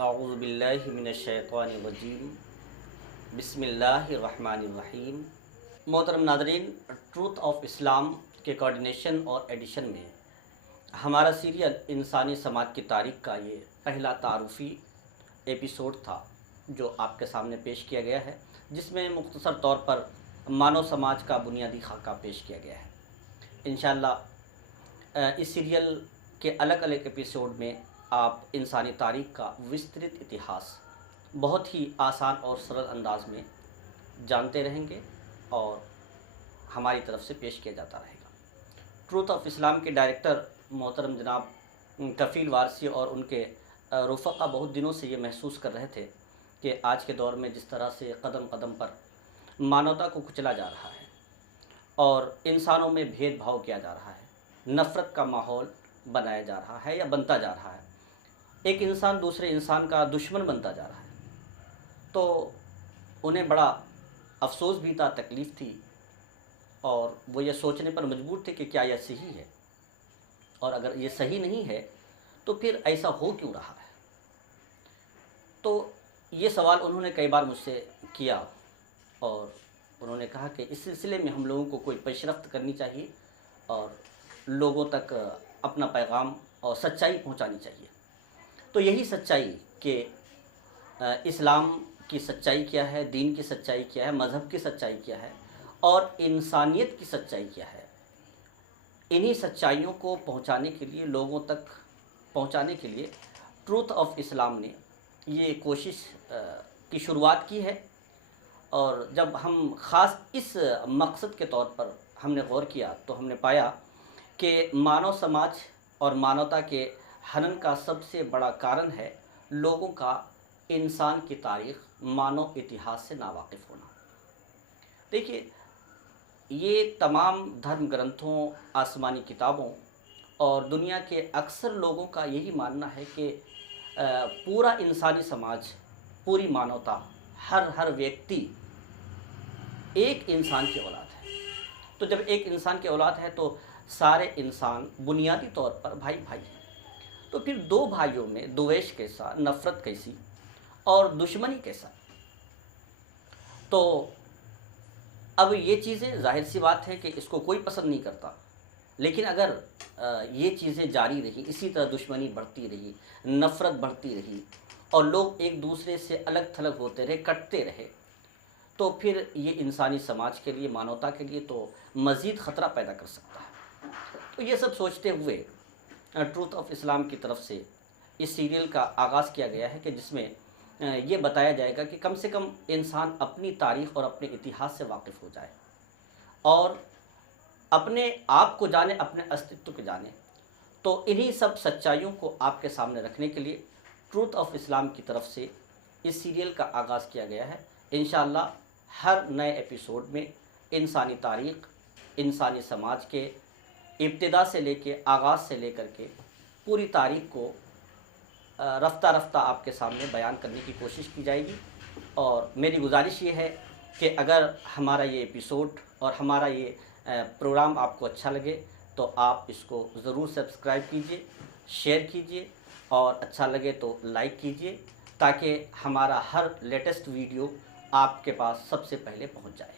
اعوذ باللہ من الشیطان الرجیم بسم اللہ الرحمن الرحیم۔ محترم ناظرین، ٹروتھ آف اسلام کے کوارڈینیشن اور ایڈیشن میں ہمارا سیریل انسانی سماج کی تاریخ کا یہ پہلا تعارفی ایپیسوڈ تھا جو آپ کے سامنے پیش کیا گیا ہے، جس میں مختصر طور پر مانو سماج کا بنیادی خاکہ پیش کیا گیا ہے۔ انشاءاللہ اس سیریل کے الگ الگ ایپیسوڈ میں آپ انسانی تاریخ کا وسترت اتہاس بہت ہی آسان اور سرل انداز میں جانتے رہیں گے اور ہماری طرف سے پیش کیا جاتا رہے گا۔ ٹروتھ آف اسلام کے ڈائریکٹر محترم جناب کفیل وارثی اور ان کے رفقا بہت دنوں سے یہ محسوس کر رہے تھے کہ آج کے دور میں جس طرح سے قدم قدم پر مانوتا کو کچلا جا رہا ہے اور انسانوں میں بھید بھاؤ کیا جا رہا ہے، نفرت کا ماحول بنایا جا رہا ہے یا بنتا جا رہا ہے، ایک انسان دوسرے انسان کا دشمن بنتا جا رہا ہے، تو انہیں بڑا افسوس بھی تھا، تکلیف تھی، اور وہ یہ سوچنے پر مجبور تھے کہ کیا یہ صحیح ہے، اور اگر یہ صحیح نہیں ہے تو پھر ایسا ہو کیوں رہا ہے۔ تو یہ سوال انہوں نے کئی بار مجھ سے کیا اور انہوں نے کہا کہ اس سلسلے میں ہم لوگوں کو کوئی پیشرفت کرنی چاہیے اور لوگوں تک اپنا پیغام اور سچائی پہنچانی چاہیے۔ تو یہی سچائی کہ اسلام کی سچائی کیا ہے، دین کی سچائی کیا ہے، مذہب کی سچائی کیا ہے اور انسانیت کی سچائی کیا ہے، انہی سچائیوں کو پہنچانے کے لیے، لوگوں تک پہنچانے کے لیے ٹروتھ آف اسلام نے یہ کوشش کی شروعات کی ہے۔ اور جب ہم خاص اس مقصد کے طور پر ہم نے غور کیا تو ہم نے پایا کہ مانو سماج اور مانوتا کے ہنن کا سب سے بڑا کارن ہے لوگوں کا انسان کی تاریخ، مانو اتہاس سے ناواقف ہونا۔ دیکھیے، یہ تمام دھرم گرنتھوں، آسمانی کتابوں اور دنیا کے اکثر لوگوں کا یہی ماننا ہے کہ پورا انسانی سماج، پوری مانوتا، ہر ویکتی ایک انسان کی اولاد ہے۔ تو جب ایک انسان کی اولاد ہے تو سارے انسان بنیادی طور پر بھائی بھائی ہیں۔ تو پھر دو بھائیوں میں دویش کیسا، نفرت کیسی اور دشمنی کیسا؟ تو اب یہ چیزیں ظاہر سی بات ہے کہ اس کو کوئی پسند نہیں کرتا، لیکن اگر یہ چیزیں جاری رہی، اسی طرح دشمنی بڑھتی رہی، نفرت بڑھتی رہی اور لوگ ایک دوسرے سے الگ تھلگ ہوتے رہے، کٹتے رہے، تو پھر یہ انسانی سماج کے لیے، مانوتا کے لیے تو مزید خطرہ پیدا کر سکتا ہے۔ تو یہ سب سوچتے ہوئے ٹروتھ آف اسلام کی طرف سے اس سیریل کا آغاز کیا گیا ہے کہ جس میں یہ بتایا جائے گا کہ کم سے کم انسان اپنی تاریخ اور اپنے اتہاس سے واقف ہو جائے اور اپنے آپ کو جانے، اپنے استتو کو جانے۔ تو انہی سب سچائیوں کو آپ کے سامنے رکھنے کے لیے ٹروتھ آف اسلام کی طرف سے اس سیریل کا آغاز کیا گیا ہے۔ انشاءاللہ ہر نئے ایپیسوڈ میں انسانی تاریخ، انسانی سماج کے ابتدا سے لے کے، آغاز سے لے کر کے پوری تاریخ کو رفتہ رفتہ آپ کے سامنے بیان کرنے کی کوشش کی جائے گی۔ اور میری گزارش یہ ہے کہ اگر ہمارا یہ ایپیسوڈ اور ہمارا یہ پروگرام آپ کو اچھا لگے تو آپ اس کو ضرور سبسکرائب کیجئے، شیئر کیجئے اور اچھا لگے تو لائک کیجئے، تاکہ ہمارا ہر لیٹسٹ ویڈیو آپ کے پاس سب سے پہلے پہنچ جائے۔